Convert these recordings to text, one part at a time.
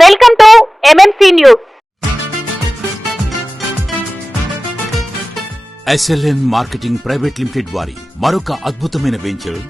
Welcome to MMC news. SLN marketing private limited వారి మరొక అద్భుతమైన వెంచర్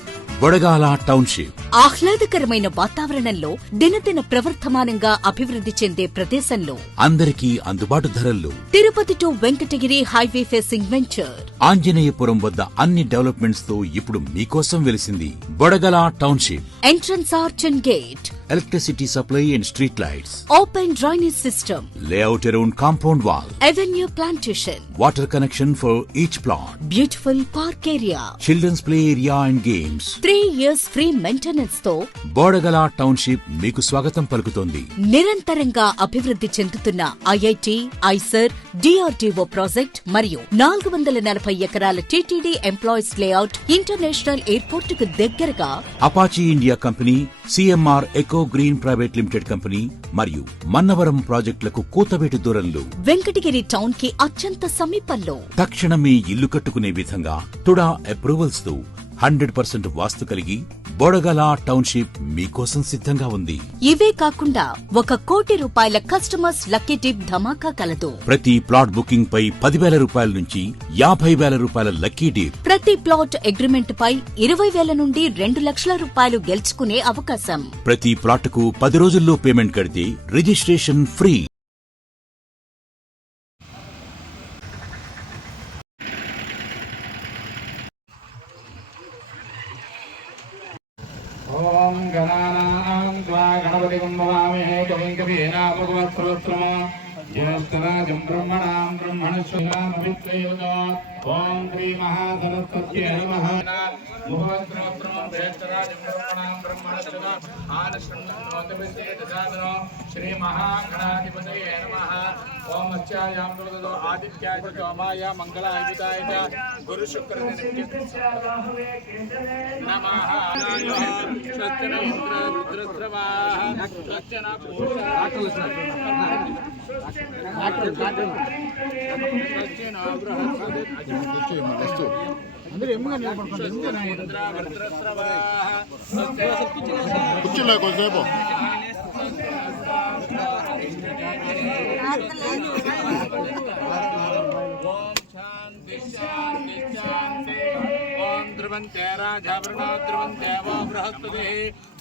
బొడగాల టౌన్షిప్. ఆహ్లాదకరమైన వాతావరణంలో దినదిన ప్రవర్ధమానంగా అభివృద్ధి చెందే ప్రదేశంలో అందరికీ అందుబాటు ధరల్లో Tirupati to Venkatagiri highway facing venture. Anjaneyapuram వద్ద అన్ని డెవలప్మెంట్స్ తో ఇప్పుడు మీకోసం వెలిసింది Bodagala township. Entrance arch and gate, electricity supply and street lights, open drainage system, layout around compound wall, avenue plantation, water connection for each plot, beautiful park area, children's play area and games. 3 years free maintenance తో Bodagala township మీకు స్వాగతం పలుకుతోంది. నిరంతరంగా అభివృద్ధి చెందుతున్న IIT, IISER, DRDO project మరియు 440 ఎకరాల TTD employees layout international airport కు దగ్గరగా Apache India company, CMR eco green private limited company మరియు మన్నవరం ప్రాజెక్టులకు కూతవేటు దూరంలో వెంకటగిరి టౌన్ కి అత్యంత సమీపంలో తక్షణమే ఇల్లు కట్టుకునే విధంగా టుడా అప్రూవల్స్ తో 100% వాస్తు కలిగి బొడగల టౌన్షిప్ మీకోసం సిద్ధంగా ఉంది. ఇవే కాకుండా 1 కోటి రూపాయల కస్టమర్స్ లక్కీ టిప్ ధమాకా కలదు. ప్రతి ప్లాట్ బుకింగ్ పై 10,000 రూపాయల నుంచి 50,000 రూపాయల లక్కీ డిప్. ప్రతి ప్లాట్ అగ్రిమెంట్ పై 20,000 నుండి 2 లక్షల రూపాయలు గెలుచుకునే అవకాశం. ప్రతి ప్లాట్ కు 10 రోజుల్లో పేమెంట్ కడితే రిజిస్ట్రేషన్ ఫ్రీ. ఓం గణానాం త్వా గణపతిం భవామహే కవిం కవీనాముపవస్త్రోత్రమ జ్యేష్ఠరాజం బ్రహ్మణాం బ్రహ్మణస్పదాం పవిత్రయోగాత్. ఓం శ్రీ మహాసరస్వత్యై నమః. ముపవస్త్రోత్రమం జ్యేష్ఠరాజం బ్రహ్మణాం బ్రహ్మణస్పదాం ఆనశ్వన్నోతవిద్యేతసాదనో శ్రీ మహాగణాధిపతయే నమః. ఓం అత్యాయాం ప్రదదో ఆదిత్యాయ చ సోమాయ మంగళాయ చ గురు శుక్ర నమః. సత్యన ఇంద్ర రుద్రస్రవాః సత్యన పూషా సత్యన బృహస్పతి అందరూ ఎమ్ముగా నిలబడుతున్నారు. ఇంద్ర రుద్రస్రవాః కూర్చున్నా కొంచెంసేపు. ఓం శాంతి శాంతి శాంతి. ఓం ధ్రువంతే రాజావృణో ధ్రువంతే వో బృహస్పతి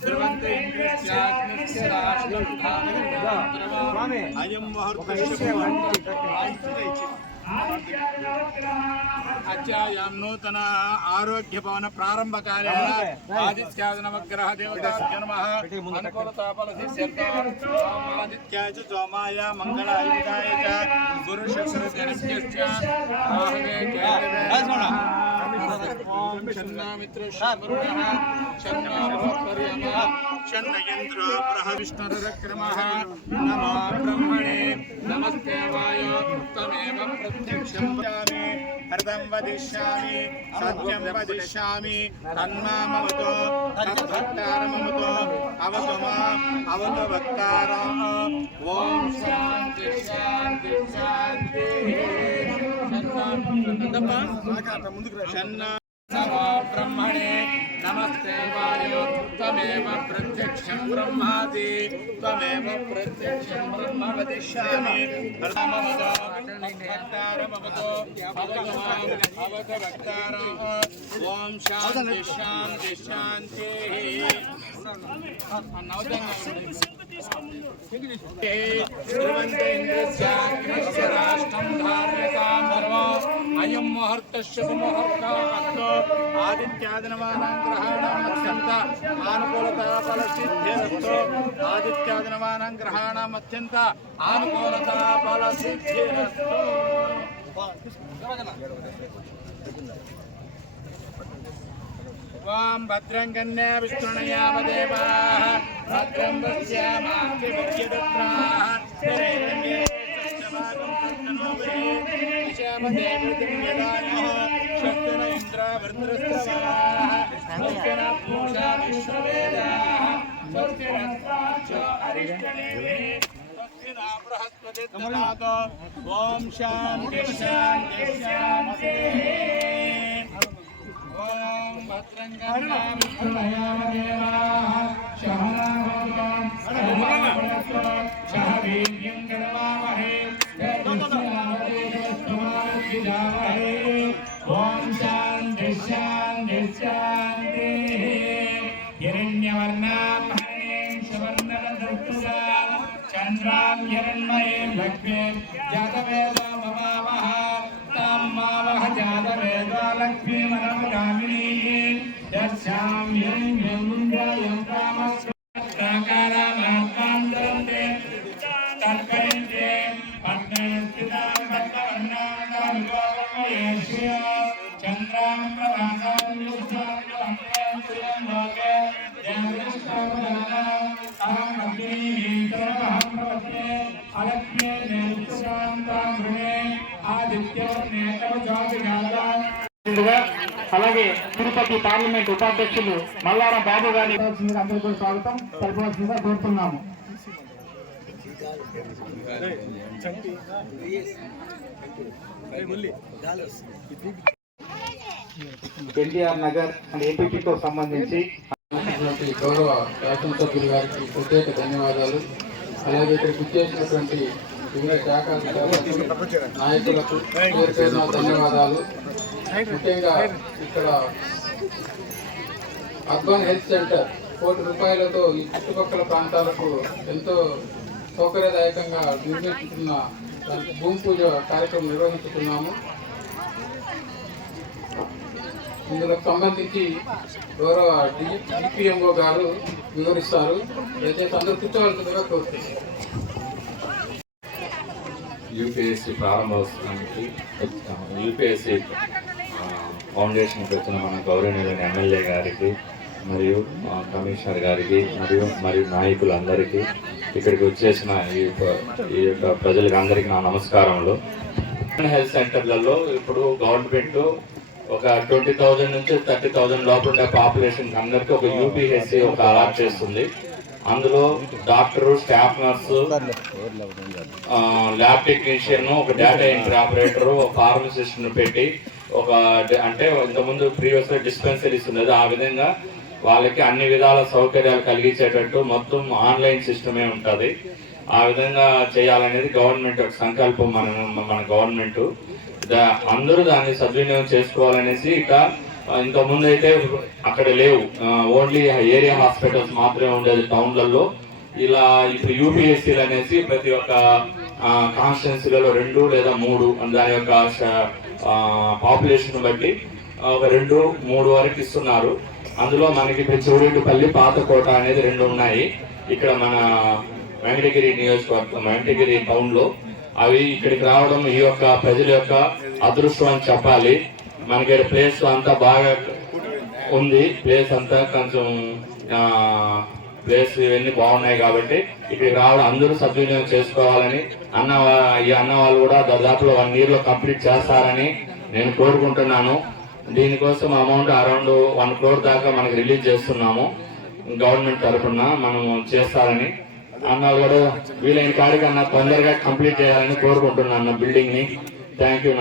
ధ్రువంతే ఇంద్రస్యాగ్నిస్య రాష్ట్రం అయం అత్యాయాం నూతన ఆరోగ్య భవన ప్రారంభ కార్యాల ఆదిత్యాయ నవగ్రహ దేవతాభ్యో నమః. అనుకూలతాఫలసిద్ధ్యర్థం ఆదిత్యాయ చ సోమాయ మంగళాయ బుధాయ చ గురు శుక్ర శనిశ్చ రాహవే కేతవే. ఓం షణ్ణామిత్ర శర్మరుణః షణ్ణో బృహస్పతిర్యమః షణ్ణ ఇంద్రో బృహవిష్ణురుక్రమః. నమో బ్రహ్మణే నమస్తే వాయో త్వమేవ ప్రత్యక్షం వదామి. హృదం వదిష్యామి సత్యం వదిష్యామి తన్మామవతో తద్భక్తారమవతో అవతు మాం అవతు భక్తారం. ఓం శాంతి శాంతి శాంతి. నమో బ్రహ్మణే నమస్తే వాయో త్వమేవ ప్రత్యక్షం బ్రహ్మాది త్వమేవ ప్రత్యక్షం బ్రహ్మ వదిష్యామి. హృదమవతో భక్తారమవతో అవతు మాం అవతు భక్తారం. ఓం శాంతి శాంతి శాంతి. ధ్రువంతే రాష్ట్రం ధార్యతాం ధర్మో అయం ముహూర్త శుభముహూర్తో ఆదిత్యాదినమానాం గ్రహాణాం అత్యంత ఆనుకూలతా ఫలసిద్ధిరస్తో. ఆదిత్యాదినమానాం గ్రహాణాం అత్యంత ఆనుకూలతా ఫలసిద్ధిరస్తో. ఓం భద్రం కన్యా విష్ణునయామ దేవాః భద్రం పశ్యామాక్షిముఖ్యదత్రాః శక్తిన ఇంద్ర వృత్రస్రవాః శక్తిన పూషా విశ్వవేదాః శక్తిన అరిష్టనేమి శక్తిన బృహస్పతి దదాతు. ఓం శాంతి శాంతి శాంతి. ఓం భద్రం కన్యా విష్ణునయామ దేవాః శహనావతు चंद्रां हिरण्मयीं लक्ष्मीं जातवेदो ममावह तां मावह जातवेदो लक्ष्मीमनमगामिनीं यस्यां हिरण्यं कामस्कारामात्मां दन्ते तर्पयन्ते पद्मे स्थितां भक्तवर्णां गोवमयेष्यो चन्द्रां प्रभासां युक्तां श्रियं लोके देवदृष्टावदानाम् अहं अग्निमीश्वरमहं प्रपद्ये अलक्ष्मे नेत्रशान्तां गृहे आदित्यवर्णेतवज्योतिजाताम् అలాగే తిరుపతి పార్లమెంట్ ఉపాధ్యక్షులు మల్లారం బాబు గారి అందరికీ స్వాగతం తెలుపవలసిందిగా కోరుతున్నాము. ఎన్టీఆర్ నగర్ అండ్ ఏపీటీతో సంబంధించి గౌరవ శాసనసభ్యులు గారికి ప్రత్యేక ధన్యవాదాలు. అలాగే ఇక్కడికి ఇచ్చేసినటువంటి వివిధ శాఖల నాయకులకు పేరుపేరున ధన్యవాదాలు. ముఖ్యంగా ఇక్కడ అర్బన్ హెల్త్ సెంటర్ ₹1,00,00,000తో ఈ చుట్టుపక్కల ప్రాంతాలకు ఎంతో సౌకర్యదాయకంగా నిర్మించుకున్న భూమి పూజ కార్యక్రమం నిర్వహించుకున్నాము. ఇందుకు సంబంధించి గౌరవ డిపిఎంఓ గారు వివరిస్తారు. దయచేసి అందరూ కూర్చోవలసిందిగా కోరుతున్నాను. యూపీఎస్సీ ప్రారంభోత్సవానికి యూపీఎస్సీ ఫౌండేషన్కి వచ్చిన మన గౌరవనీయులైన ఎమ్మెల్యే గారికి మరియు కమిషనర్ గారికి మరియు నాయకులందరికీ ఇక్కడికి వచ్చేసిన ఈ యొక్క ప్రజలకు అందరికీ నా నమస్కారములు. హెల్త్ సెంటర్లలో ఇప్పుడు గవర్నమెంట్ ఒక 20,000 నుంచి 30,000 లోపల పాపులేషన్ అందరికీ ఒక యూపీఎస్సీ ఒక అలాట్ చేస్తుంది. అందులో doctor, staff nurse, lab technician, ఒక డేటా ఎంట్రీ ఆపరేటరు, ఒక ఫార్మసిస్ట్ను పెట్టి అంటే ఇంతకుముందు ప్రీవియస్గా డిస్పెన్సరీస్ ఉండేది. ఆ విధంగా వాళ్ళకి అన్ని విధాల సౌకర్యాలు కలిగించేటట్టు మొత్తం ఆన్లైన్ సిస్టమే ఉంటుంది. ఆ విధంగా చేయాలనేది గవర్నమెంట్ ఒక సంకల్పం. మన గవర్నమెంట్ అందరూ దాన్ని సద్వినియోగం చేసుకోవాలనేసి ఇక ఇంతకుముందు అయితే అక్కడ లేవు, ఓన్లీ ఏరియా హాస్పిటల్స్ మాత్రమే ఉండేది టౌన్లలో. ఇలా ఇప్పుడు యూపీఎస్సీలు అనేసి ప్రతి ఒక్క కాన్స్టిట్యున్సీలలో 2 లేదా 3 దాని యొక్క పాపులేషన్ బట్టి ఒక 2-3 వరకు ఇస్తున్నారు. అందులో మనకి చౌడేటిపల్లి, పాతకోట అనేది 2 ఉన్నాయి. ఇక్కడ మన వెంకటగిరి నియోజకవర్గం, వెంకటగిరి టౌన్లో అవి ఇక్కడికి రావడం ఈ యొక్క ప్రజల యొక్క అదృష్టం అని చెప్పాలి. మనకి ప్లేస్ అంతా బాగా ఉంది, ప్లేస్ అంతా కొంచెం ప్లేస్ ఇవన్నీ బాగున్నాయి కాబట్టి ఇక్కడికి రావడం అందరూ సద్వినియోగం చేసుకోవాలని అన్న వాళ్ళు కూడా దాదాపులో 1 yearలో కంప్లీట్ చేస్తారని నేను కోరుకుంటున్నాను. దీనికోసం అమౌంట్ అరౌండ్ 1 crore దాకా మనకి రిలీజ్ చేస్తున్నాము గవర్నమెంట్ తరఫున. మనం చేస్తారని అన్న కూడా వీలైన కాడికి అన్న తొందరగా కంప్లీట్ చేయాలని కోరుకుంటున్నాను బిల్డింగ్ ని. థ్యాంక్ యూ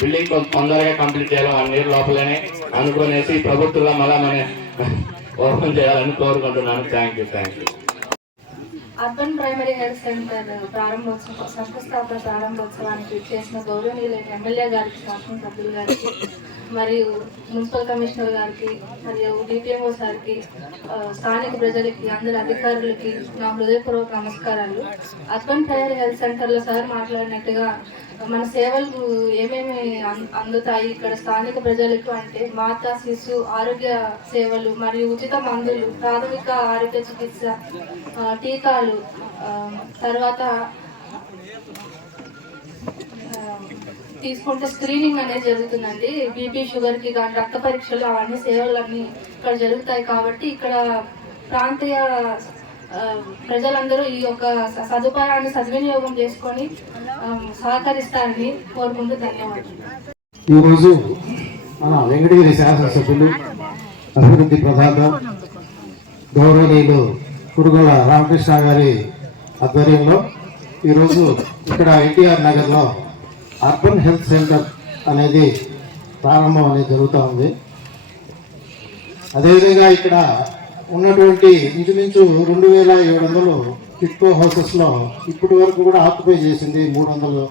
బిల్డింగ్ కొంచెం తొందరగా కంప్లీట్ చేయాలి 1 year లోపలనే అనుకునేసి ప్రభుత్వంలో మళ్ళా మన ఓపెన్ చేయాలని కోరుకుంటున్నాను. Thank you. Urban primary health centre శంకుస్థాపన ప్రారంభోత్సవానికి చేసిన గౌరవనీయులైన ఎమ్మెల్యే గారికి, శాసనసభ్యులు గారికి, మరియు మున్సిపల్ కమిషనర్ గారికి, మరియు డిపిఎంఓ సార్కి, స్థానిక ప్రజలకి, అందరి అధికారులకి నా హృదయపూర్వక నమస్కారాలు. అర్బన్ ప్రైమరీ హెల్త్ సెంటర్లో సార్ మాట్లాడినట్టుగా మన సేవలు ఏమేమి అందుతాయి ఇక్కడ స్థానిక ప్రజలకు అంటే మాతా శిశు ఆరోగ్య సేవలు మరియు ఉచిత మందులు, ప్రాథమిక ఆరోగ్య చికిత్స, టీకాలు, తర్వాత తీసుకుంటే స్క్రీనింగ్ అనేది జరుగుతుందండి. బీపీ, షుగర్కి కానీ రక్త పరీక్షలు అవన్నీ సేవలన్నీ ఇక్కడ జరుగుతాయి. కాబట్టి ఇక్కడ ప్రాంతీయ ప్రజలందరూ ఈ యొక్క సదుపాయాన్ని సద్వినియోగం చేసుకొని సహకరిస్తారని కోరుకుంటూ ధన్యవాదాలు. ఈరోజు మన వెంకటగిరి శాసనసభ్యులు, అభివృద్ధి ప్రదాత, గౌరవనీయులు కురుగుల రామకృష్ణ గారి ఆధ్వర్యంలో ఈరోజు ఇక్కడ ఎన్టీఆర్ నగర్లో అర్బన్ హెల్త్ సెంటర్ అనేది ప్రారంభం అనేది జరుగుతూ ఉంది. అదేవిధంగా ఇక్కడ ఉన్నటువంటి ఇంచుమించు 2,700 టిట్కో హౌసెస్లో ఇప్పటి వరకు కూడా ఆక్యుపై చేసింది 300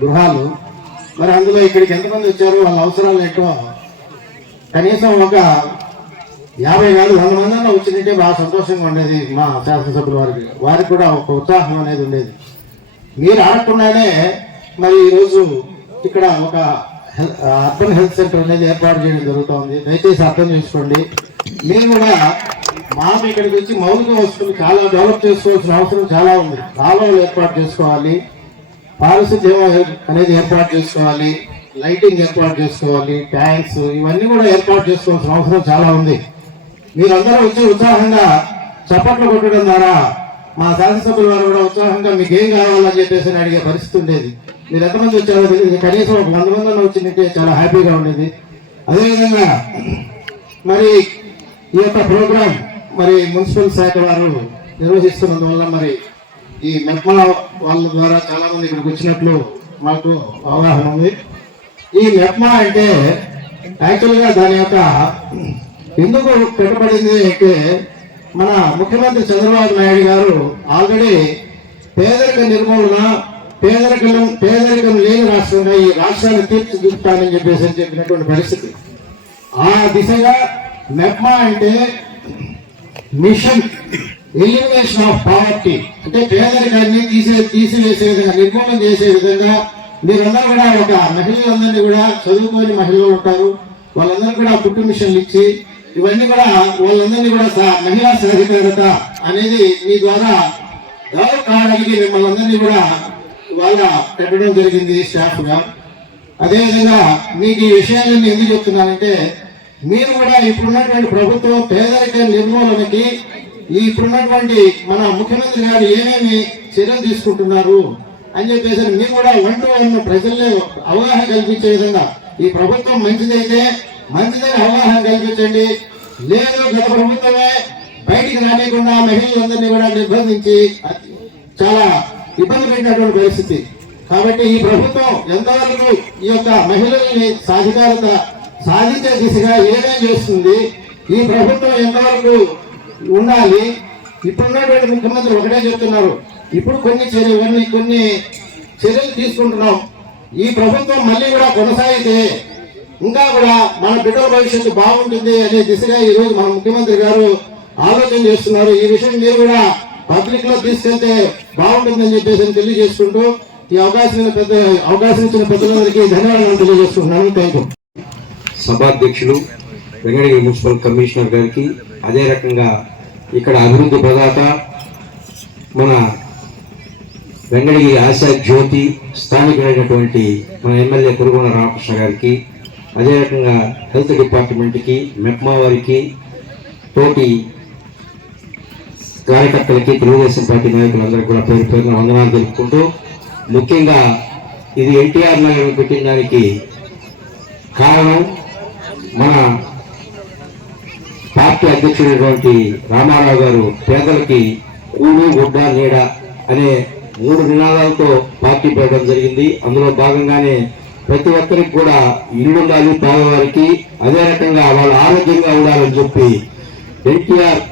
గృహాలు. మరి అందులో ఇక్కడికి ఎంతమంది వచ్చారో వాళ్ళ అవసరాలు ఏంటో కనీసం ఒక 50 కాదు 100 మంది వచ్చిందంటే బాగా సంతోషంగా ఉండేది. మా శాసనసభ్యుల వారికి కూడా ఒక ఉత్సాహం అనేది ఉండేది. మీరు ఆడకుండానే మరి ఈరోజు ఇక్కడ ఒక అర్బన్ హెల్త్ సెంటర్ అనేది ఏర్పాటు చేయడం జరుగుతుంది. దయచేసి అర్థం చేసుకోండి. మీరు కూడా మాకు ఇక్కడికి వచ్చి మౌలిక వస్తువులు చాలా డెవలప్ చేసుకోవాల్సిన అవసరం చాలా ఉంది. కాలువలు ఏర్పాటు చేసుకోవాలి, పారిశుద్ధ్యం అనేది ఏర్పాటు చేసుకోవాలి, లైటింగ్ ఏర్పాటు చేసుకోవాలి, ట్యాంక్స్ ఇవన్నీ కూడా ఏర్పాటు చేసుకోవాల్సిన అవసరం చాలా ఉంది. మీరందరూ వచ్చి ఉత్సాహంగా చప్పట్లు కొట్టడం ద్వారా మా శాసనసభ్యుల వారు కూడా ఉత్సాహంగా మీకు ఏం కావాలని చెప్పేసి అడిగే పరిస్థితి ఉండేది. మీరు ఎంతమంది వచ్చారో తెలియదు, కనీసం ఒక 100 మంది వచ్చిందంటే చాలా హ్యాపీగా ఉండేది. అదేవిధంగా మరి ఈ యొక్క ప్రోగ్రాం మరి మున్సిపల్ శాఖ వారు నిర్వహిస్తున్నందువల్ల మరి ఈ మెప్మా వాళ్ళ ద్వారా చాలా మంది ఇక్కడికి వచ్చినట్లు మాకు అవగాహన ఉంది. ఈ మెప్మా అంటే యాక్చువల్గా దాని యొక్క ఎందుకు పెట్టబడింది అంటే మన ముఖ్యమంత్రి చంద్రబాబు నాయుడు గారు ఆల్రెడీ పేదరిక నిర్మూలన, పేదరికం లేని రాష్ట్రంగా ఈ రాష్ట్రాన్ని తీర్చిదిద్దుతానని చెప్పినటువంటి పరిస్థితి. ఆ దిశగా మెప్మా అంటే మిషన్ ఎలిమినేషన్ ఆఫ్ పావర్టీ, అంటే పేదరికాన్ని తీసివేసే విధంగా, నిర్మూలన చేసే విధంగా మీరందరూ కూడా ఒక మహిళలందరినీ కూడా చదువుకోని మహిళలు ఉంటారు, వాళ్ళందరూ కూడా పుట్టు మిషన్లు ఇచ్చి ఇవన్నీ కూడా వాళ్ళందరినీ కూడా మహిళా సాధికారత అనేది మీ ద్వారా డెవలప్ కావడానికి మిమ్మల్ని అందరినీ కూడా వాళ్ళ పెట్టడం జరిగింది స్టాఫ్ గా. అదేవిధంగా మీకు ఈ విషయాలన్నీ ఎందుకు చెప్తున్నానంటే మీరు కూడా ఇప్పుడున్నటువంటి ప్రభుత్వం పేదరిక నిర్మూలనకి ఇప్పుడున్నటువంటి మన ముఖ్యమంత్రి గారు ఏమేమి చర్యలు తీసుకుంటున్నారు అని చెప్పేసి మీరు కూడా 1-to-1 ప్రజల్లో అవగాహన కల్పించే విధంగా ఈ ప్రభుత్వం మంచిదైతే మంచిదని అవగాహన కల్పించండి. లేదు గత ప్రభుత్వమే బయటికి రానియకుండా మహిళలందరినీ కూడా నిర్బంధించి చాలా ఇబ్బంది పెట్టినటువంటి పరిస్థితి. కాబట్టి ఈ ప్రభుత్వం ఎంతవరకు ఈ యొక్క మహిళల్ని సాధికారత సాధించే దిశగా ఏమేం చేస్తుంది, ఈ ప్రభుత్వం ఎంతవరకు ఉండాలి. ఇప్పుడున్నటువంటి ముఖ్యమంత్రి ఒకటే చెప్తున్నారు, ఇప్పుడు కొన్ని చర్యలు తీసుకుంటున్నాం. ఈ ప్రభుత్వం మళ్ళీ కూడా కొనసాగితే ఇంకా కూడా మన బిడ్డల భవిష్యత్తు బాగుంటుంది అనే దిశగా ఈ రోజు మన ముఖ్యమంత్రి గారు ఆలోచన చేస్తున్నారు. ఈ విషయం మీరు కూడా పబ్లిక్ లో తీసుకెళ్తే బాగుంటుందని చెప్పేసి తెలియజేసుకుంటూ ఈ అవకాశం ఇచ్చిన పెద్దలందరికీ ధన్యవాదాలు తెలియజేసుకుంటున్నాను. Thank you. సభాధ్యక్షులు వెంకటగిరి మున్సిపల్ కమిషనర్ గారికి, అదే రకంగా ఇక్కడ అభివృద్ధి ప్రదాత మన వెంకటగిరి ఆశా జ్యోతి స్థానికులైనటువంటి మన ఎమ్మెల్యే కురుగొండ రామకృష్ణ గారికి, అదే రకంగా హెల్త్ డిపార్ట్మెంట్కి, మెప్మా వారికి, తోటి కార్యకర్తలకి, తెలుగుదేశం పార్టీ నాయకులందరికీ కూడా పేరు పేరున వందనాలు తెలుపుకుంటూ, ముఖ్యంగా ఇది ఎన్టీఆర్ నగర్ పెట్టిన దానికి కారణం మన పార్టీ అధ్యక్షుడైనటువంటి రామారావు గారు పేదలకి కూడు, గుడ్డ, నీడ అనే 3 నినాదాలతో పార్టీ పెట్టడం జరిగింది. అందులో భాగంగానే ప్రతి ఒక్కరికి కూడా ఇల్లు ఉండాలి పేదవారికి, అదే రకంగా వాళ్ళు ఆరోగ్యంగా ఉండాలని చెప్పి ఎన్టీఆర్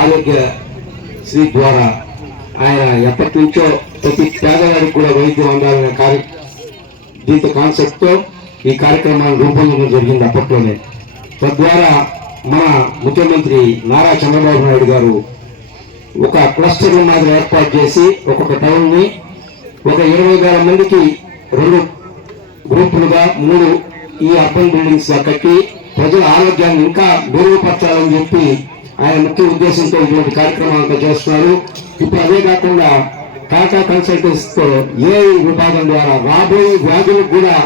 ఆరోగ్య శ్రీ ద్వారా ఆయన ఎప్పటి నుంచో ప్రతి పేదవారికి కూడా వైద్యం అందాలనే దీంతో కాన్సెప్ట్తో ఈ కార్యక్రమాన్ని రూపొందడం జరిగింది అప్పట్లోనే. తద్వారా మన ముఖ్యమంత్రి నారా చంద్రబాబు నాయుడు గారు ఒక క్లస్టర్ మాదిరి ఏర్పాటు చేసి ఒక్కొక్క టౌన్ ని ఒక 20,000 మందికి 2 గ్రూపులుగా 3 ఈ అర్బన్ బిల్డింగ్స్ కట్టి ప్రజల ఆరోగ్యాన్ని ఇంకా మెరుగుపరచాలని చెప్పి ఆయన ముఖ్య ఉద్దేశంతో ఇటువంటి కార్యక్రమాలతో చేస్తున్నారు. ఇప్పుడు అదే కాకుండా టాటా కన్సల్టెన్సీ తో ఏ విభాగం ద్వారా రాబోయే వ్యాధులకు కూడా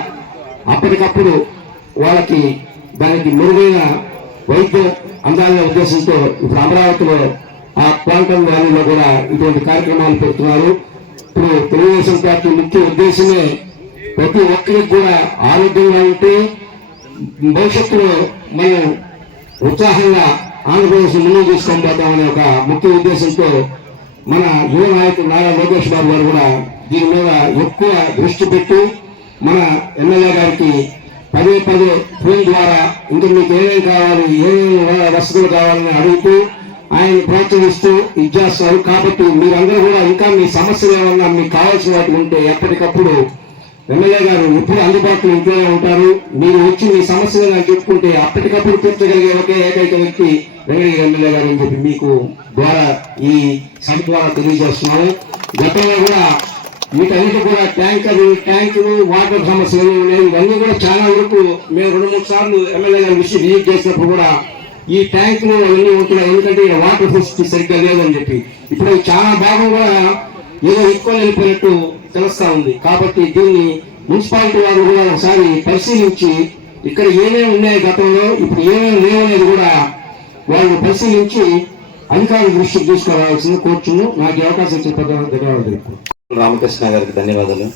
అప్పటికప్పుడు వాళ్ళకి దానికి మెరుగైన వైద్యం అందాలనే ఉద్దేశంతో ఇప్పుడు అమరావతిలో ఆ క్వాంటమ్ వ్యాలీలో కూడా ఇటువంటి కార్యక్రమాలు పెడుతున్నారు. ఇప్పుడు తెలుగుదేశం పార్టీ ముఖ్య ఉద్దేశమే ప్రతి ఒక్కరికి కూడా ఆరోగ్యంగా ఉంటే భవిష్యత్తులో మనం ఉత్సాహంగా ఆంధ్రప్రదేశ్ ముందుకు తీసుకొని పోతామనే ఒక ముఖ్య ఉద్దేశంతో మన యువ నాయకుడు నారా లోకేష్ బాబు గారు కూడా దీని మీద ఎక్కువ దృష్టి పెట్టి మన ఎమ్మెల్యే గారికి పదే ఫోన్ ద్వారా ఇంకా మీకు ఏమేమి కావాలి, ఏమేమి వసతులు కావాలని అడుగుతూ ఆయన ప్రోత్సహిస్తూ ఇచ్చేస్తారు. కాబట్టి మీరందరూ కూడా ఇంకా మీ సమస్యలు ఏమన్నా మీకు కావాల్సిన వాటి ఉంటే ఎప్పటికప్పుడు ఎమ్మెల్యే గారు ఎప్పుడు అందుబాటులో ఇంట్లోనే ఉంటారు. మీరు వచ్చి మీ సమస్యలు చెప్పుకుంటే అప్పటికప్పుడు తీర్చగలిగే ఒకే ఏకైక వ్యక్తి వెంకటగిరి ఎమ్మెల్యే గారు అని చెప్పి మీకు ద్వారా ఈ సభ ద్వారా తెలియజేస్తున్నాము. గతంలో కూడా వీటన్నిటి కూడా ట్యాంకులు వాటర్ సమస్యలు ఇవన్నీ కూడా చాలా వరకు మేము 2-3 సార్లు ఎమ్మెల్యే గారి విజిట్ చేసినప్పుడు కూడా ఈ ట్యాంకులు అవన్నీ ఉంటున్నాయి. ఎందుకంటే ఇక్కడ వాటర్ ఫెసిలిటీ సరిగ్గా లేదని చెప్పి ఇప్పుడు చాలా భాగం కూడా ఏదో ఎక్కువ వెళ్ళిపోయినట్టు తెలుస్తా ఉంది. కాబట్టి దీన్ని మున్సిపాలిటీ వారు కూడా ఒకసారి పరిశీలించి ఇక్కడ ఏమేమి ఉన్నాయి గతంలో ఇప్పుడు ఏమేమి లేవనేది కూడా వాళ్ళు పరిశీలించి అధికారుల దృష్టికి తీసుకురావాల్సింది కోరుచును. నాకు ఈ అవకాశం ఇచ్చిన ధన్యవాదాలు. రామకృష్ణ గారికి ధన్యవాదాలు.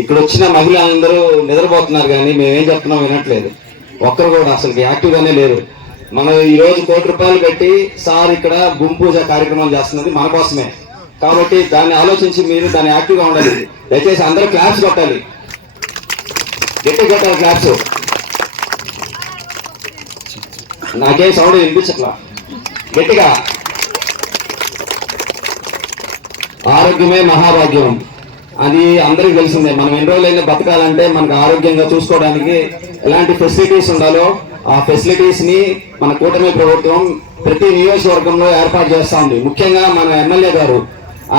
ఇక్కడ వచ్చిన మహిళలందరూ నిద్రపోతున్నారు కానీ మేమేం చెప్తున్నాం వినట్లేదు. ఒక్కరు కూడా అసలు యాక్టివ్ గానే లేరు. మనం ఈ రోజు ₹1 పెట్టి సార్ ఇక్కడ భూమి పూజ కార్యక్రమం చేస్తున్నది మన కోసమే. కాబట్టి దాన్ని ఆలోచించి మీరు దాన్ని యాక్టివ్ గా ఉండాలి. దయచేసి అందరూ క్లాప్స్ కొట్టాలి, గట్టి కొట్టాలి క్లాప్స్. నాకేం సౌండ్ వినిపించట్లా గట్టిగా. ఆరోగ్యమే మహాభాగ్యం అది అందరికీ తెలిసిందే. మనం ఎన్ని రోజులైనా బతకాలంటే మనకు ఆరోగ్యంగా చూసుకోవడానికి ఎలాంటి ఫెసిలిటీస్ ఉండాలో ఆ ఫెసిలిటీస్ ని మన కూటమి ప్రభుత్వం ప్రతి నియోజకవర్గంలో ఏర్పాటు చేస్తా ఉంది. ముఖ్యంగా మన ఎమ్మెల్యే గారు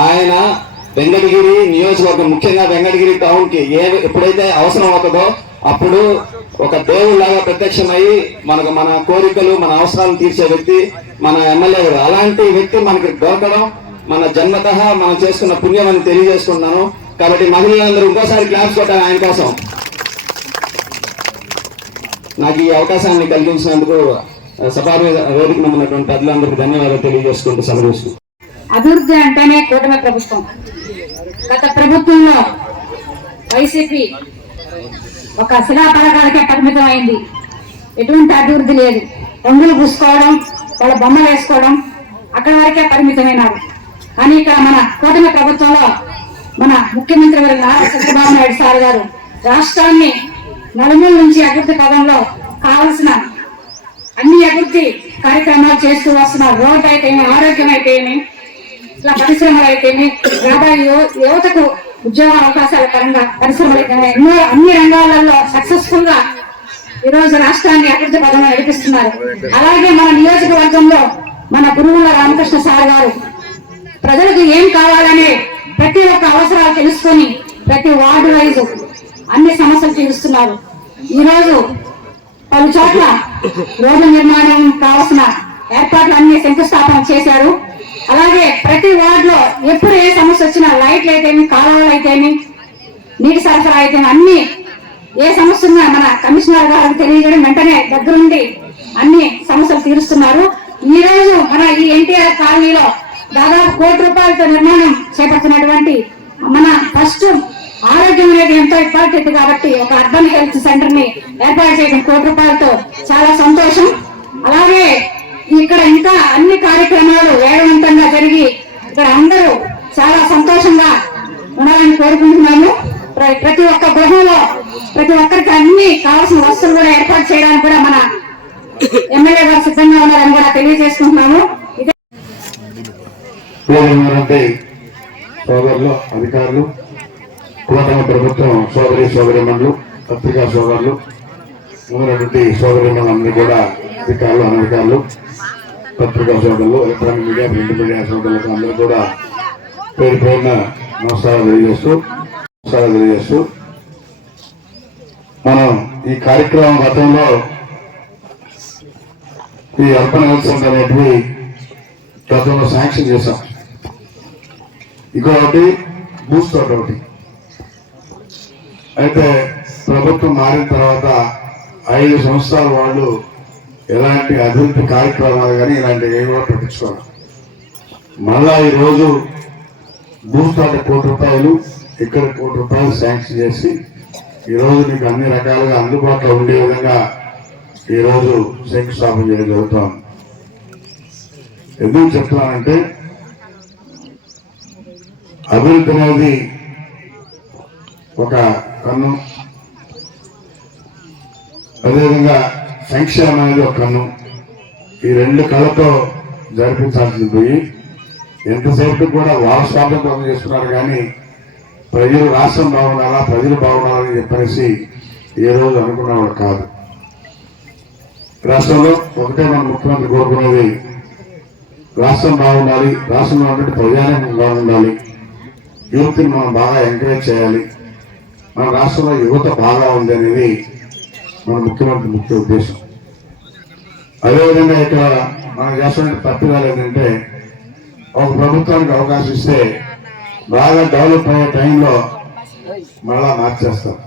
ఆయన వెంకటగిరి నియోజకవర్గం ముఖ్యంగా వెంకటగిరి టౌన్ కి ఎప్పుడైతే అవసరం అవుతుందో అప్పుడు ఒక దేవుళ్లాగా ప్రత్యక్షమయ్యి మన కోరికలు మన అవసరాలను తీర్చే వ్యక్తి మన ఎమ్మెల్యే గారు. అలాంటి వ్యక్తి మనకి దొరకడం మన జన్మతః మనం చేసుకున్న పుణ్యం అని తెలియజేసుకున్నాను. కాబట్టి మహిళలందరూ ఇంకోసారి క్లాప్స్ కొట్టాలి ఆయన కోసం. నాకు ఈ అవకాశాన్ని కలిగించినందుకు సభా వేదిక ఉన్నటువంటి పెద్దలందరికీ ధన్యవాదాలు తెలియజేసుకుంటూ సెలవు తీసుకుంటాను. అభివృద్ధి అంటేనే కూటమి ప్రభుత్వం. గత ప్రభుత్వంలో వైసీపీ ఒక శిలాపలకాలకే పరిమితం అయింది. ఎటువంటి అభివృద్ధి లేదు. రంగులు పూసుకోవడం, వాళ్ళ బొమ్మలు వేసుకోవడం అక్కడి వరకే పరిమితమైనారు. కానీ ఇక్కడ మన కూటమి ప్రభుత్వంలో మన ముఖ్యమంత్రి గారు నారా చంద్రబాబు నాయుడు సార్ గారు రాష్ట్రాన్ని నలుమూల నుంచి అభివృద్ధి పదంలో కావలసిన అన్ని అభివృద్ధి కార్యక్రమాలు చేస్తూ వస్తున్నారు. రోడ్డు అయితేమి, ఆరోగ్యం అయితేమి, ఇట్లా పరిశ్రమలు అయితేమి, రాబోయే యువతకు ఉద్యోగ అవకాశాల పరంగా పరిశ్రమలు అయితేమి ఎన్నో అన్ని రంగాలలో సక్సెస్ఫుల్ గా ఈ రోజు రాష్ట్రాన్ని అభివృద్ధి పదంలో నడిపిస్తున్నారు. అలాగే మన నియోజకవర్గంలో మన గురువుల రామకృష్ణ సార్ గారు ప్రజలకు ఏం కావాలనే ప్రతి ఒక్క అవసరాలు తెలుసుకొని ప్రతి వార్డు వైజ్ అన్ని సమస్యలు తీరుస్తున్నారు. ఈ రోజు పలు చోట్ల రోడ్ల నిర్మాణం కావాల్సిన ఏర్పాట్లు అన్ని శంకుస్థాపన చేశారు. అలాగే ప్రతి వార్డులో ఎప్పుడు ఏ సమస్య వచ్చినా లైట్లు అయితేమి, కాలువలు అయితేమి, నీటి సరఫరా అయితేమి అన్ని ఏ సమస్య ఉన్నా మన కమిషనర్ గారికి తెలియజేయడం వెంటనే దగ్గరుండి అన్ని సమస్యలు తీరుస్తున్నారు. ఈ రోజు మన ఈ ఎన్టీఆర్ కాలనీలో దాదాపు ₹1 నిర్మాణం చేపడుతున్నటువంటి మన ఫస్ట్ ఆరోగ్యం అనేది ఎంతో ఇంపార్టెంట్ కాబట్టి ఒక అర్బన్ హెల్త్ సెంటర్ ని ఏర్పాటు చేయడం ₹1 చాలా సంతోషం. అలాగే ఇక్కడ ఇంకా అన్ని కార్యక్రమాలు వేగవంతంగా జరిగి ఇక్కడ అందరూ చాలా సంతోషంగా ఉండాలని కోరుకుంటున్నాము. ప్రతి ఒక్క గృహంలో ప్రతి ఒక్కరికి అన్ని కావాల్సిన వస్తువులు కూడా ఏర్పాటు చేయడానికి కూడా మన ఎమ్మెల్యే గారు సిద్ధంగా ఉన్నారని కూడా తెలియజేసుకుంటున్నాము. సోదరులు, అధికారులు, కూటమి ప్రభుత్వం సోదరిమణులు, పత్రికా సోదరులు, ఉన్నటువంటి సోదరిమణులందరూ కూడా అధికారులు, అనధికారులు, పత్రికా సోదరులు, ఎలక్ట్రానిక్ మీడియా, ప్రింట్ మీడియా సోదరులకు అందరూ కూడా పేరు పేరున నమస్కారాలు తెలియజేస్తూ మనం ఈ కార్యక్రమం గతంలో ఈ అర్బన్ హెల్త్ సెంటర్ అనేటివి గతంలో శాంక్షన్ చేశాం. ఇంకొకటి బూస్టర్ ఒకటి. అయితే ప్రభుత్వం మారిన తర్వాత 5 సంవత్సరాల వాళ్ళు ఎలాంటి అభివృద్ధి కార్యక్రమాలు కానీ ఇలాంటివి ఏమి కూడా పట్టించుకోవాలి. మళ్ళా ఈరోజు బూస్టర్ ₹1 ఇక్కడ ₹1 శాంక్షన్ చేసి ఈరోజు మీకు అన్ని రకాలుగా అందుబాటులో ఉండే విధంగా ఈరోజు శంకుస్థాపన చేయడం జరుగుతోంది. ఎందుకు చెప్తున్నానంటే అభివృద్ధి అనేది ఒక కన్ను, అదేవిధంగా సంక్షేమం అనేది ఒక కన్ను. ఈ 2 కళ్ళతో జరిపించాల్సింది పోయి ఎంతసేపు కూడా వాళ్ళ స్వాతంత్రం చేస్తున్నారు కానీ ప్రజలు రాష్ట్రం బాగుండాలా, ప్రజలు బాగుండాలని చెప్పేసి ఏ రోజు అనుకున్నవాడు కాదు. రాష్ట్రంలో ఒకటే మన ముఖ్యమంత్రి కోరుకునేది రాష్ట్రం బాగుండాలి, రాష్ట్రంలో ఉన్నటువంటి ప్రజానికం బాగుండాలి, యూత్ని మనం బాగా ఎంకరేజ్ చేయాలి, మన రాష్ట్రంలో యువత బాగా ఉంది అనేది మన ముఖ్యమంత్రి ముఖ్య ఉద్దేశం. అదేవిధంగా ఇక్కడ మనం చేస్తున్న తప్పిదాలు ఏంటంటే ఒక ప్రభుత్వానికి అవకాశం ఇస్తే బాగా డెవలప్ అయ్యే టైంలో మళ్ళా మార్చేస్తారు,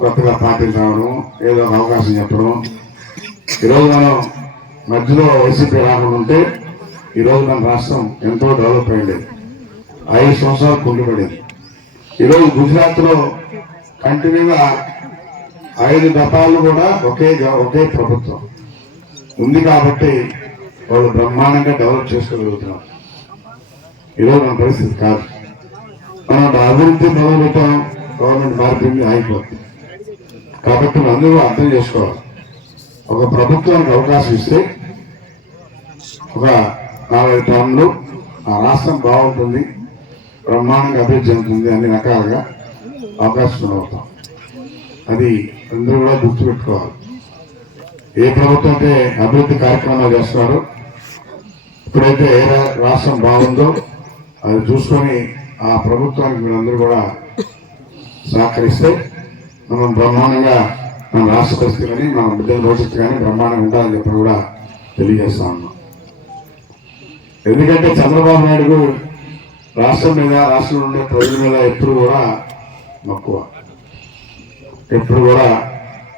కొత్తగా పార్టీలు రావడం, ఏదో ఒక అవకాశం చెప్పడం. ఈరోజు మనం మధ్యలో వైసీపీ రాకుండా ఉంటే ఈరోజు మన రాష్ట్రం ఎంతో డెవలప్ అయ్యింది, 5 సంవత్సరాలు కుండిపడింది. ఈరోజు గుజరాత్లో కంటిన్యూగా 5 దఫాలు కూడా ఒకే ప్రభుత్వం ఉంది కాబట్టి వాళ్ళు బ్రహ్మాండంగా డెవలప్ చేసుకోగలుగుతున్నారు. ఈరోజు మన పరిస్థితి కాదు. మనం అభివృద్ధి మొదలుపెట్టాం, గవర్నమెంట్ మారిపోయింది, ఆగిపోతుంది. కాబట్టి అందరూ అర్థం చేసుకోవాలి, ఒక ప్రభుత్వానికి అవకాశం ఇస్తే ఒక 4 టర్మ్లు ఆ రాష్ట్రం బాగుంటుంది, బ్రహ్మాండంగా అభివృద్ధి చెందుతుంది, అన్ని రకాలుగా అవకాశం అవుతాం. అది అందరూ కూడా గుర్తుపెట్టుకోవాలి. ఏ ప్రభుత్వం అయితే అభివృద్ధి కార్యక్రమాలు చేస్తున్నారో, ఇప్పుడైతే ఏ రాష్ట్రం బాగుందో అది చూసుకొని ఆ ప్రభుత్వానికి మీరందరూ కూడా సహకరిస్తే మనం బ్రహ్మాండంగా మన రాష్ట్ర పరిస్థితి కానీ మన బిడ్డల భవిష్యత్తు కానీ బ్రహ్మాండంగా ఉండాలని చెప్పి కూడా తెలియజేస్తా ఉన్నాం. ఎందుకంటే చంద్రబాబు నాయుడు రాష్ట్రం మీద, రాష్ట్రంలో ఉండే ప్రజల మీద ఎప్పుడు కూడా మక్కువ, ఎప్పుడు కూడా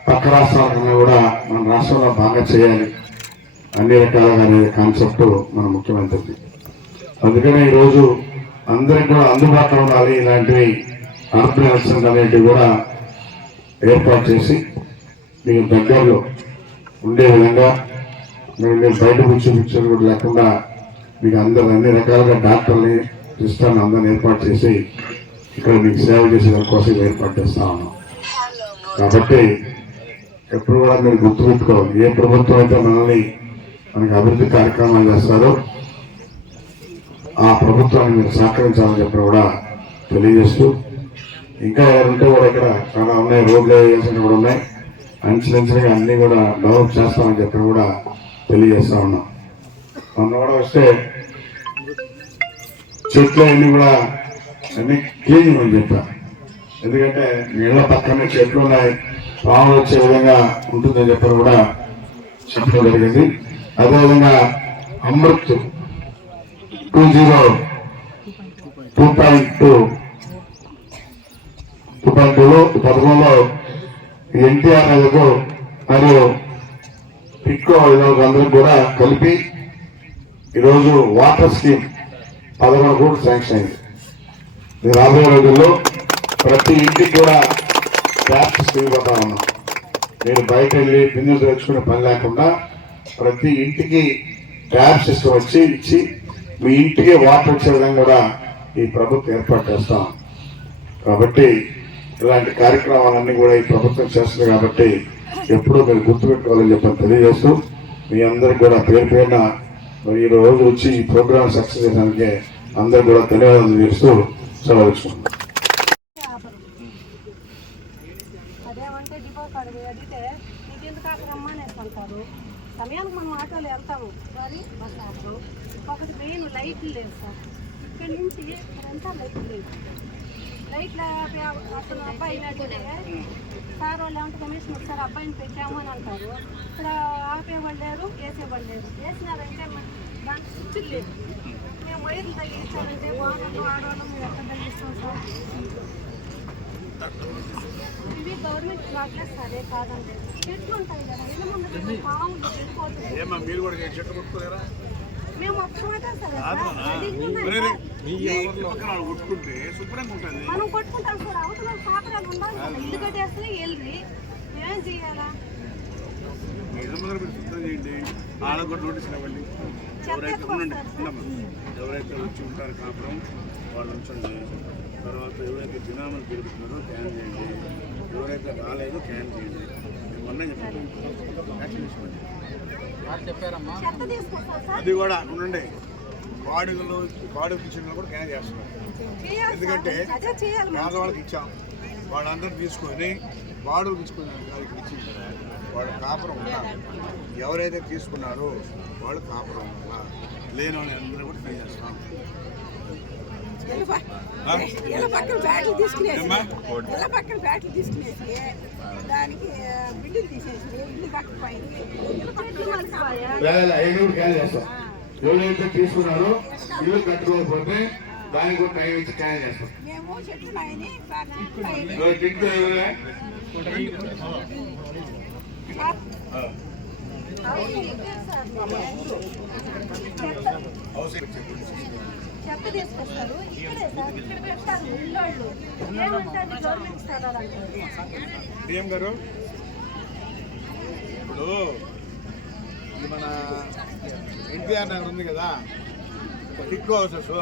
పక్క రాష్ట్రాల కన్నా కూడా మన రాష్ట్రంలో బాగా చేయాలి అన్ని రకాలుగా అనే కాన్సెప్ట్ మన ముఖ్యమంత్రిది. అందుకనే ఈరోజు అందరికి కూడా అందుబాటులో ఉండాలి, ఇలాంటివి అర్బన్ ఎలక్షన్స్ అనేటివి కూడా ఏర్పాటు చేసి మీకు దగ్గరలో ఉండే విధంగా మీరు బయట కూర్చోపించడం కూడా లేకుండా మీకు అన్ని రకాలుగా డాక్టర్ని, సిస్టర్ని అందరిని ఏర్పాటు చేసి ఇక్కడ మీకు సేవ చేసే దానికోసం ఏర్పాటు చేస్తా ఉన్నాం. కాబట్టి ఎప్పుడు కూడా మీరు గుర్తుపెట్టుకోవాలి, ఏ ప్రభుత్వం అయితే మనకి అభివృద్ధి కార్యక్రమాలు చేస్తారో ఆ ప్రభుత్వాన్ని మీరు సహకరించాలని చెప్పి కూడా తెలియజేస్తూ, ఇంకా ఎవరుంటే కూడా ఇక్కడ చాలా ఉన్నాయి, రోడ్లు వేయాల్సినవి కూడా ఉన్నాయి, అంచెలంచెలుగా అన్నీ కూడా డెవలప్ చేస్తామని చెప్పి కూడా తెలియజేస్తా ఉన్నాం. మొన్న కూడా వస్తే చెట్లు అన్నీ కూడా అన్ని క్లీన్ అని చెప్పారు. ఎందుకంటే నీళ్ల పక్కనే చెట్లు ఉన్నాయి, పాములు వచ్చే విధంగా ఉంటుందని చెప్పి కూడా చెప్పడం జరిగింది. అదేవిధంగా అమృత్ 2.2లో పథకంలో ఎన్టీఆర్ నగర్కు మరియు పిట్కో అందరికి కూడా కలిపి ఈరోజు వాటర్ స్కీమ్ 11 కోట్లు శాంక్షన్ అయింది. రాబోయే రోజుల్లో ప్రతి ఇంటికి కూడా ట్యాప్ సిస్టమ్ ఇవ్వతా ఉన్నాం. మీరు బయట వెళ్ళి బిందులు తెచ్చుకునే పని లేకుండా ప్రతి ఇంటికి ట్యాప్ సిస్టమ్ ఇచ్చి మీ ఇంటికి వాటర్ వచ్చే విధంగా కూడా ఈ ప్రభుత్వం ఏర్పాటు చేస్తాం. కాబట్టి ఇలాంటి కార్యక్రమాలన్నీ కూడా ఈ ప్రభుత్వం చేస్తుంది. కాబట్టి ఎప్పుడూ మీరు గుర్తుపెట్టుకోవాలని చెప్పని తెలియజేస్తూ, మీ అందరికి కూడా పేరు పేరున మరి ఈ రోజు వచ్చి ఈ ప్రోగ్రామ్ సక్సెస్ చేయడానికి అందరికి కూడా ధన్యవాదాలు చేస్తూ సెలవుకుంటున్నాం. అదేమంటే డిపో కాడికి అడిగితే నీకు ఎందుకు అక్కడ రమ్మనేసి అంటారు. సమయానికి మనం ఆటోలో వెళ్తాము, కానీ బస్ ఆటో ఒకటి మెయిన్ లైట్లు లేవు సార్. ఇక్కడి నుంచి ఇక్కడంతా లైట్లు లేవు. లైట్లు అతను అబ్బాయిని అడిగితే సార్ వాళ్ళు ఏమంటే కమిషనర్ సార్ అబ్బాయిని పెట్టాము అని అంటారు. ఇక్కడ ఆపేవాళ్ళు లేరు, వేసేవాళ్ళు లేరు. వేసినారంటే దానికి స్విచ్ లేదు. మేము వైర్లు తగ్గించాలంటే బాగున్నాం, ఆడవాళ్ళం మేము ఎక్కడ తగ్గిస్తాం సార్. ఇవి గవర్నమెంట్ ప్లాట్లెస్ సరే కాదండి. చెట్లు ఉంటాయి కదా, ఇళ్ళ ముందు పాములు చెడిపోతాయి. మేము ఒక్కమైతే సరే మనం కొట్టుకుంటాం సార్. అవతల పాత్రలు ఉండాలి కదా, ఇల్లు కట్టేస్తే వెళ్ళి ఏం చేయాలా? ఎవరైతే వచ్చి ఉంటారు కాపురం వాళ్ళు ఉంచండి. తర్వాత ఎవరైతే దినామని తిరుగుతున్నారో క్యాన్ చేయండి, ఎవరైతే రాలేదో క్యాన్ చేయండి. మొన్న అది కూడా ఉండండి. బాడీ కిచెన్లో కూడా క్యాన్ చేస్తున్నారు. ఎందుకంటే పేదవాళ్ళకి ఇచ్చాం, వాళ్ళందరూ తీసుకొని బాడీలు తీసుకుని ఇచ్చింది కదా. వాళ్ళు కాపురం ఉండాలి. ఎవరైతే తీసుకున్నారో వాళ్ళు కాపురం ఉండాలి. లేని వాళ్ళు అందరూ కూడా తీసేస్తాం. పక్కన బ్యాట్లు తీసుకునేసి దానికి బిల్డింగ్ తీసేసి ఇల్లు కట్టుకుపోయింది. ఎవరైతే తీసుకున్నారో ఇల్లు కట్టుకోకపోతే దానికి కూడా టైం ఇచ్చి క్యాన్ చేస్తాం. మేము చెట్లు నాయని చెత్త తీసుకొస్తారు. ఇక్కడే సార్, ఇక్కడ పెడతారు ఇల్లు. ఏమంటే అది గవర్నమెంట్ స్థలాలు అంటారు. డిఎం గారు, ఇప్పుడు ఇది మన ఎన్టీఆర్ నగర్ ఉంది కదా, టిక్కో హౌసెస్.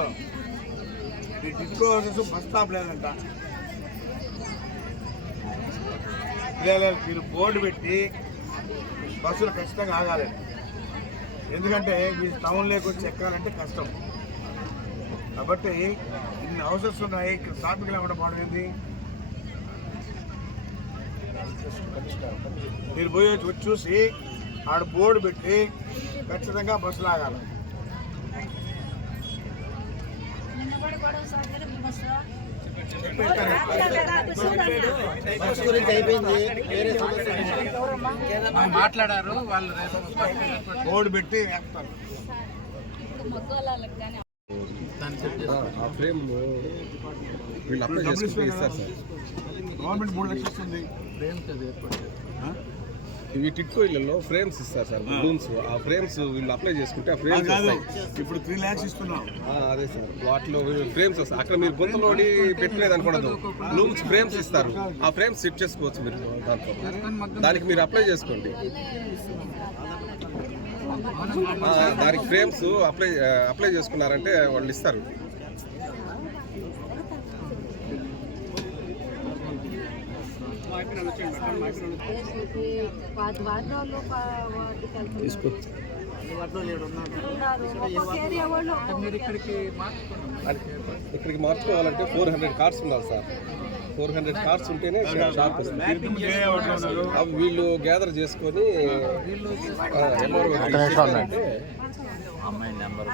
ఈ టిక్కో హౌసెస్ బస్ స్టాప్ లేదంట. లేదు, మీరు బోర్డు పెట్టి బస్సులు ఖచ్చితంగా ఆగాలి. ఎందుకంటే మీరు టౌన్లోకి వచ్చి ఎక్కాలంటే కష్టం. కాబట్టి ఇన్ని హౌసెస్ ఉన్నాయి, ఇక్కడ ట్రాఫిక్ లేకుండా పడుతుంది. మీరు పోయి వచ్చి చూసి ఆడ బోర్డు పెట్టి ఖచ్చితంగా బస్సులు ఆగాలి. మాట్లాడారు వాళ్ళు, బోర్డు పెట్టి వేస్తారు. గవర్నమెంట్ 3 లక్షలు ఇస్తుంది. ఇవి టిట్కో ఇళ్లలో ఫ్రేమ్స్ ఇస్తారు సార్, రూమ్స్. ఆ ఫ్రేమ్స్ వీళ్ళు అప్లై చేసుకుంటే ఆ ఫ్రేమ్స్ ఇప్పుడు 3 lakhs ఇస్తున్నాం. అదే సార్, వాటిలో ఫ్రేమ్స్ వస్తాయి. అక్కడ మీరు గొంతులోడి పెట్టలేదు అనుకోవద్దు, రూమ్స్ ఫ్రేమ్స్ ఇస్తారు. ఆ ఫ్రేమ్స్ సెట్ చేసుకోవచ్చు మీరు దాంట్లో. దానికి మీరు అప్లై చేసుకోండి. దానికి ఫ్రేమ్స్ అప్లై చేసుకున్నారంటే వాళ్ళు ఇస్తారు. ఇక్కడికి మార్చుకోవాలంటే 400 కార్స్ ఉండాలి సార్. 400 కార్స్ ఉంటేనే షాప్ వస్తుంది. వీళ్ళు గ్యాదర్ చేసుకొని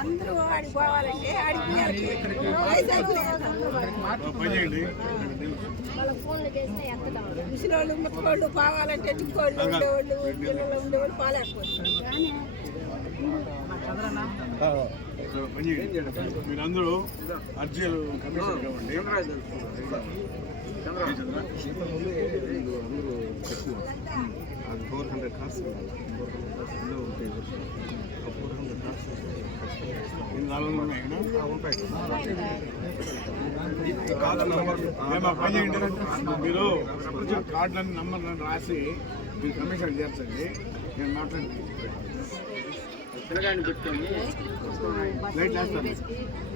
అందరూ ఆడికి పోవాలంటే ముసలోళ్ళు ముట్టుకోళ్ళు పోవాలంటే టిక్కోళ్ళు ఉండేవాళ్ళు, పిల్లలు ఉండేవాళ్ళు పోలేకపోతున్నారు. మీరందరూ అర్జీలు కమిషన్ ఇవ్వండి. అది 400 కార్స్ ఉంటాయి. 400 కార్స్ మీరు కార్డులని నంబర్లను రాసి మీరు కమిషన్ చేర్చండి. నేను మాట్లాడి పిల్లగాడిని పెట్టుకొని లైట్ వేస్తాను.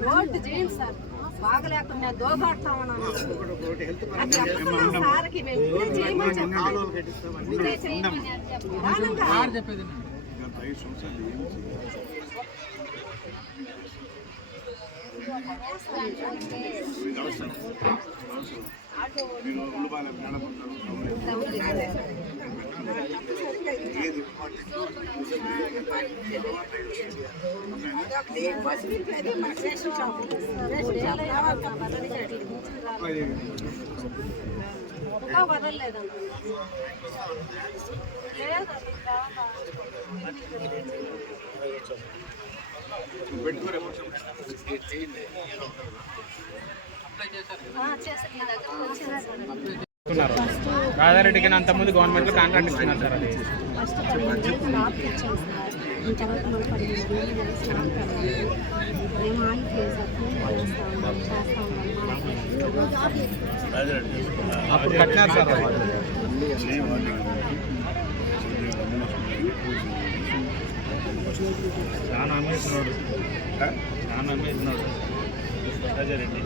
రోడ్డు చేయండి సార్, బాగలేకుండా దోగాడుతా ఉన్నాను. సార్కి మేము చెప్పేది 5 సంవత్సరాలు మీరు ఒళ్ళు బాగా ఏది వదలలేదండి. రాధారెడ్డికి అంతకుముందు గవర్నమెంట్ కాంట్రాక్ట్ ఇస్తున్నారు సార్. అది అప్పుడు కట్టినారు సార్. చాలా అమ్మేస్తున్నాడు, చాలా అమ్మేస్తున్నాడు రాజారెడ్డి.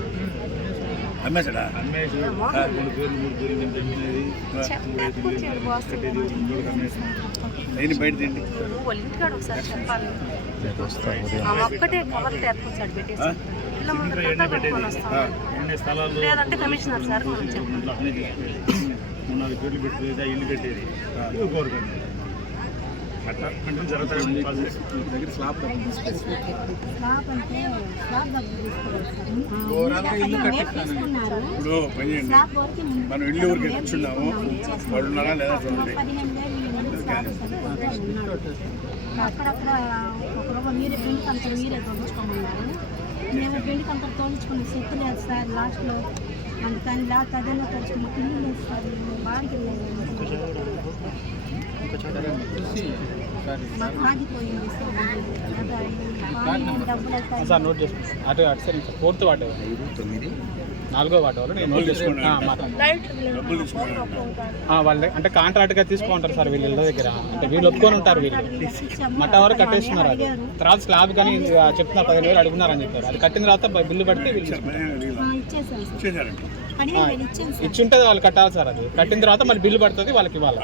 అమ్మేసాడా? ఏంటి బయట తిండి వాళ్ళ ఇంటికాడ ఒకసారి చెప్పాలి. ఒక్కటే కవర్ తెచ్చాడు పెట్టేసి ఇళ్ళ ముందు వస్తాం. లేదంటే కమిషనర్ సార్ మనం చెప్పాలి. 3-4 పేర్లు పెట్టేది ఇల్లు కట్టేది కోరుకుంటుంది అట్లా కంటిన్యూ జరుగుతుంది దగ్గర స్లాబ్ ఇప్పుడు పని చేయండి మనం ఇల్లు ఊరికి కూర్చున్నాము వాళ్ళు ఉన్నారా లేదా చూడండి అక్కడక్కడ ఒక మీరే పెండికి అంత మీరే తోలుచుకోమన్నారు. మేము పెండికి అంత తోలుచుకుని సెత్తు లేదు సార్ లాస్ట్లో అందుకని లాస్ట్ అదన్నా తోలుచుకుని పిల్లలు లేదు సార్ బాగా ఆగిపోయింది సార్ నోట్ చేసుకోండి. అటు సరే సార్ 4th వార్డు 4వ వార్డు వాళ్ళు నేను నోట్ చేసుకుంటాను. వాళ్ళు అంటే కాంట్రాక్ట్గా తీసుకుంటారు సార్ వీళ్ళ ఇళ్ళ దగ్గర. అంటే వీళ్ళు ఒప్పుకొని ఉంటారు. వీళ్ళు మట్టా వరకు కట్టేస్తున్నారు. అది తర్వాత స్లాబ్ కానీ చెప్తున్నారు 15,000 అడుగుతున్నారని చెప్పారు. అది కట్టిన తర్వాత బిల్లు పడితే వీళ్ళు ఇచ్చి ఉంటుంది. వాళ్ళు కట్టాలి సార్. అది కట్టిన తర్వాత మళ్ళీ బిల్లు పడుతుంది వాళ్ళకి ఇవ్వాలి.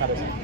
సరే సార్.